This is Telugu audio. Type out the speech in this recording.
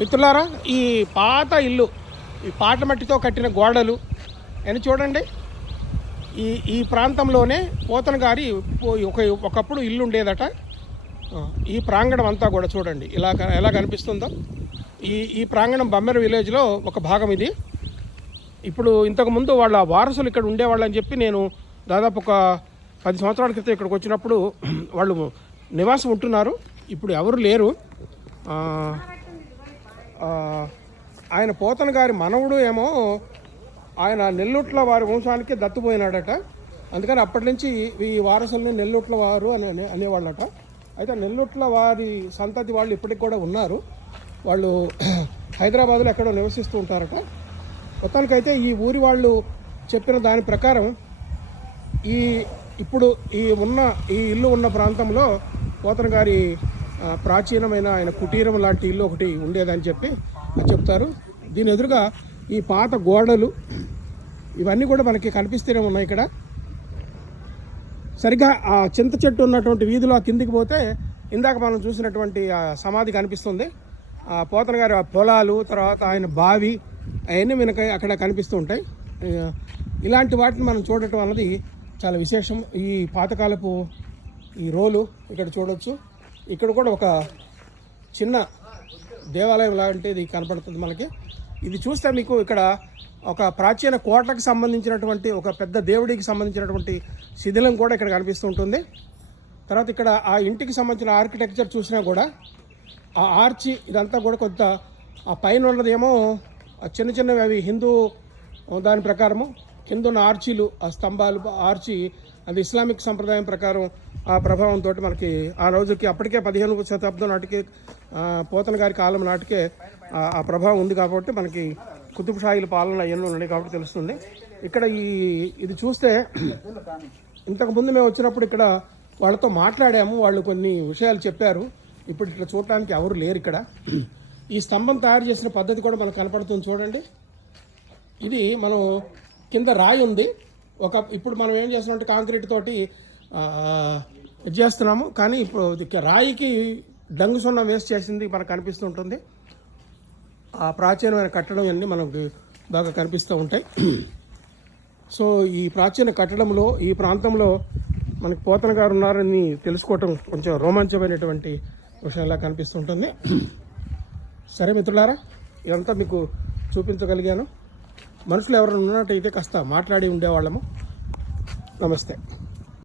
మిత్రులారా, ఈ పాత ఇల్లు, ఈ పాట మట్టితో కట్టిన గోడలు అని చూడండి. ఈ ప్రాంతంలోనే పోతన గారి ఒకప్పుడు ఇల్లు ఉండేదట. ఈ ప్రాంగణం అంతా కూడా చూడండి ఎలా కనిపిస్తుందో. ఈ ప్రాంగణం బమ్మెర విలేజ్లో ఒక భాగం ఇది. ఇప్పుడు ఇంతకుముందు వాళ్ళ వారసులు ఇక్కడ ఉండేవాళ్ళని చెప్పి నేను దాదాపు ఒక 10 సంవత్సరాల క్రితం ఇక్కడికి వచ్చినప్పుడు వాళ్ళు నివాసం ఉంటున్నారు. ఇప్పుడు ఎవరు లేరు. ఆయన పోతన గారి మనవుడు ఏమో ఆయన నెల్లూట్ల వారి వంశానికి దత్తుపోయినాడట. అందుకని అప్పటి నుంచి ఈ వారసుల్ని నెల్లూట్ల వారు అని అనేవాళ్ళట. అయితే నెల్లూట్ల వారి సంతతి వాళ్ళు ఇప్పటికి కూడా ఉన్నారు. వాళ్ళు హైదరాబాద్లో ఎక్కడో నివసిస్తూ ఉంటారట. మొత్తానికైతే ఈ ఊరి వాళ్ళు చెప్పిన దాని ప్రకారం ఇప్పుడు ఈ ఇల్లు ఉన్న ప్రాంతంలో పోతన గారి ప్రాచీనమైన ఆయన కుటీరం లాంటి ఇల్లు ఒకటి ఉండేదని చెప్పి చెప్తారు. దీని ఎదురుగా ఈ పాత గోడలు ఇవన్నీ కూడా మనకి కనిపిస్తూనే ఉన్నాయి. ఇక్కడ సరిగ్గా ఆ చింత చెట్టు ఉన్నటువంటి వీధిలో కిందికి పోతే ఇందాక మనం చూసినటువంటి సమాధి కనిపిస్తుంది. పోతన గారి పొలాలు, తర్వాత ఆయన బావి, అవన్నీ మనకి అక్కడ కనిపిస్తూ ఉంటాయి. ఇలాంటి వాటిని మనం చూడటం అన్నది చాలా విశేషం. ఈ పాతకాలపు ఈ రోలు ఇక్కడ చూడవచ్చు. ఇక్కడ కూడా ఒక చిన్న దేవాలయం లాంటిది కనపడుతుంది మనకి. ఇది చూస్తే మీకు ఇక్కడ ఒక ప్రాచీన కోటకు సంబంధించినటువంటి ఒక పెద్ద దేవుడికి సంబంధించినటువంటి శిథిలం కూడా ఇక్కడ కనిపిస్తూ ఉంటుంది. తర్వాత ఇక్కడ ఆ ఇంటికి సంబంధించిన ఆర్కిటెక్చర్ చూసినా కూడా ఆ ఆర్చి ఇదంతా కూడా కొంత ఆ పైన ఉన్నదేమో చిన్న చిన్నవి, అవి హిందూ దాని ప్రకారము. కింద ఉన్న ఆర్చీలు, ఆ స్తంభాలు, ఆర్చి అది ఇస్లామిక్ సంప్రదాయం ప్రకారం ఆ ప్రభావంతో మనకి ఆ రోజుకి అప్పటికే 15వ శతాబ్దం నాటికి పోతన గారి కాలం నాటికే ఆ ప్రభావం ఉంది. కాబట్టి మనకి కుతుబ్ షాహీల పాలన ఎన్నో ఉన్నాయి కాబట్టి తెలుస్తుంది. ఇక్కడ ఇది చూస్తే ఇంతకుముందు మేము వచ్చినప్పుడు ఇక్కడ వాళ్ళతో మాట్లాడాము. వాళ్ళు కొన్ని విషయాలు చెప్పారు. ఇప్పుడు ఇట్లా చూడటానికి ఎవరు లేరు ఇక్కడ. ఈ స్తంభం తయారు చేసిన పద్ధతి కూడా మనకు కనపడుతుంది చూడండి. ఇది మనం కింద రాయి ఉంది. ఇప్పుడు మనం ఏం చేస్తున్నామంటే కాంక్రీట్ తోటి చేస్తున్నాము. కానీ ఇప్పుడు రాయికి డంగు సున్నం వేస్ట్ చేసింది మనకు కనిపిస్తుంటుంది. ఆ ప్రాచీనమైన కట్టడం అన్నీ మనకు బాగా కనిపిస్తూ ఉంటాయి. సో ఈ ప్రాచీన కట్టడంలో ఈ ప్రాంతంలో మనకి పోతన గారు ఉన్నారని తెలుసుకోవటం కొంచెం రోమాంచమైనటువంటి విషయంలా కనిపిస్తుంటుంది. సరే మిత్రులారా, ఇదంతా మీకు చూపించగలిగాను. మనుషులు ఎవరైనా ఉన్నట్టయితే కాస్త మాట్లాడి ఉండేవాళ్ళము. నమస్తే.